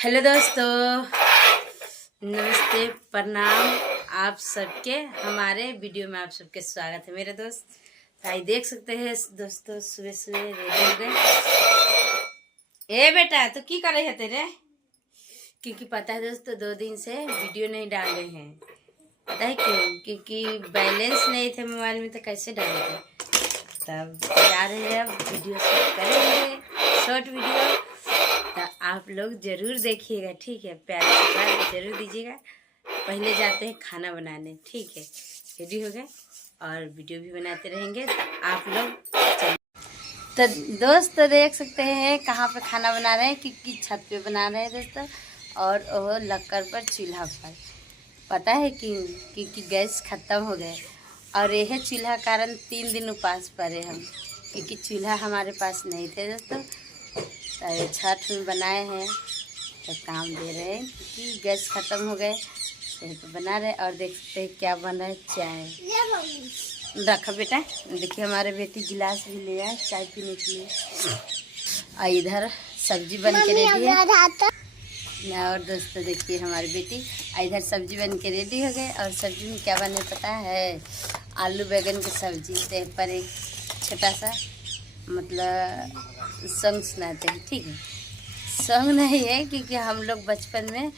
Hello दोस्तों, नमस्ते, प्रणाम। आप सबके हमारे वीडियो में आप सबके स्वागत है। मेरे दोस्त भाई देख सकते हैं दोस्तों, सुबह सुबह रेडी हो गए। ए बेटा तो की कर रहे हैं तेरे? क्योंकि पता है दोस्तों, 2 दिन से वीडियो नहीं डाले हैं। पता है क्यों? क्योंकि बैलेंस नहीं थे मोबाइल में, तो कैसे डाले थे। तब जा रहे हैं, अब वीडियो शूट करेंगे, शॉर्ट वीडियो। तो आप लोग जरूर देखिएगा, ठीक है। प्यार से प्यार जरूर दीजिएगा। पहले जाते हैं खाना बनाने, ठीक है। रेडी हो गए और वीडियो भी बनाते रहेंगे, तो आप लोग तो दोस्त देख सकते हैं कहाँ पे खाना बना रहे हैं। क्योंकि छत पे बना रहे हैं दोस्तों, और वो लक्कड़ पर, चूल्हा पर। पता है क्यों? क्योंकि गैस ख़त्म हो गए, और यह चूल्हा कारण 3 दिन उपवास पड़े हम। क्योंकि चूल्हा हमारे पास नहीं थे दोस्तों, तो छठ में बनाए हैं, तो काम दे रहे हैं। क्योंकि गैस ख़त्म हो गए, तो बना रहे। और देख सकते हैं क्या बन रहा है, चाय। रखो बेटा, देखिए हमारे बेटी गिलास भी ले आए चाय पीने के लिए। और इधर सब्जी बन के रेडी है। और दोस्तों देखिए हमारी बेटी, इधर सब्जी बन के रेडी हो गए। और सब्जी में क्या बने पता है? आलू बैगन की सब्जी। से पर एक छोटा सा मतलब सॉन्ग सुनाते हैं, ठीक है। सॉन्ग नहीं है, क्योंकि हम लोग बचपन में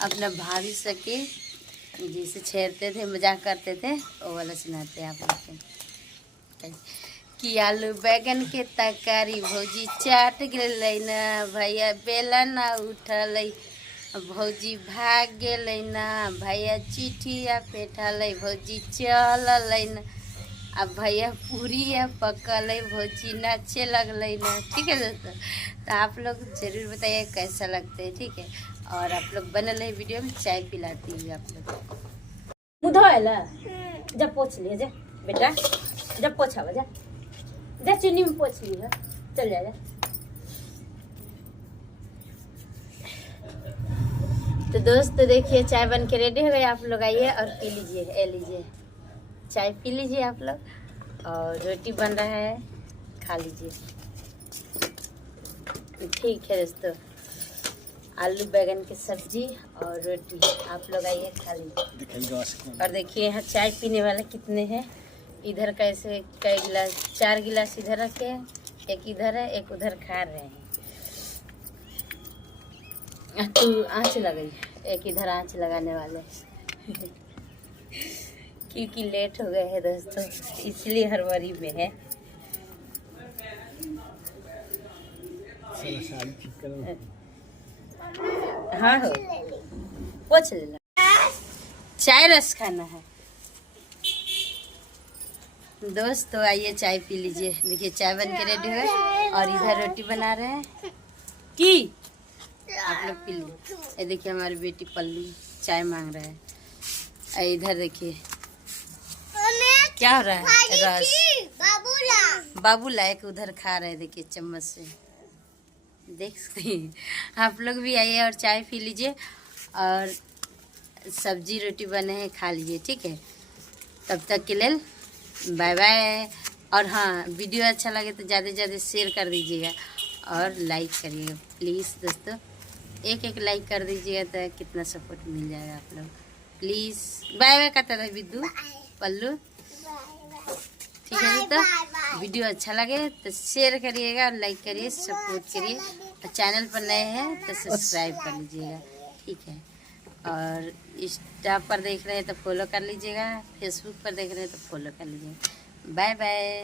अपना भाभी सके जैसे छेड़ते थे, मजाक करते थे, वो वाला सुनाते हैं आप लोग को। कि आलू बैगन के तरकारी भौजी चाट गए ना, भैया बेला ना उठल, भौजी भाग गए ना, भैया चिठिया पेठल, भौजी चल ना, अब भैया पूरी पकल, भौजी नाचे लगल ना। ठीक है दोस्तों, तो आप लोग जरूर बताइए कैसा लगता है, ठीक है। और आप लोग बनल है वीडियो में, चाय पिलाती हूँ आप लोग। मुँह धोएला जब पोछ लिए जा बेटा, जब पोछा जा जा चुन्नी में पोछ ली, चल जा। तो दोस्त देखिए चाय बन के रेडी हो गई। आप लोग आइए और पी लीजिए, ए लीजिए चाय, पी लीजिए आप लोग। और रोटी बन रहा है, खा लीजिए, ठीक है दोस्तों। आलू बैगन की सब्जी और रोटी, आप लोग आइए खा लीजिए। और देखिए यहाँ चाय पीने वाले कितने हैं। इधर कैसे कई गिलास, 4 गिलास इधर रखे हैं, एक इधर है, एक उधर खा रहे हैं। तू आँच लगी, एक इधर आँच लगाने वाले क्योंकि लेट हो गए हैं दोस्तों, इसलिए हड़बड़ी में है। हाँ हो, पोछ लेना। चाय रस खाना है दोस्त, तो आइए चाय पी लीजिए। देखिए चाय बन के रेडी है, और इधर रोटी बना रहे हैं कि आप लोग पी लीजिए। ये देखिए हमारी बेटी पल्लू चाय मांग रहा है। इधर देखिए क्या हो रहा है, रस बाबूला एक उधर खा रहे हैं, देखिए चम्मच से, देख सकते हैं। आप लोग भी आइए और चाय पी लीजिए, और सब्जी रोटी बने हैं, खा लीजिए, ठीक है। तब तक के लिए बाय बाय। और हाँ, वीडियो अच्छा लगे तो ज़्यादा से ज़्यादा शेयर कर दीजिएगा और लाइक करिएगा प्लीज़ दोस्तों। एक लाइक कर दीजिएगा तो कितना सपोर्ट मिल जाएगा आप लोग, प्लीज़। बाय बाय कहता था बिद्दू पल्लू, ठीक है दोस्तों। वीडियो अच्छा लगे तो शेयर करिएगा, लाइक करिए, सपोर्ट करिए। और चैनल पर नए हैं तो सब्सक्राइब कर लीजिएगा, ठीक है। और इंस्टा पर देख रहे हैं तो फॉलो कर लीजिएगा, फेसबुक पर देख रहे हैं तो फॉलो कर लीजिएगा। Bye bye.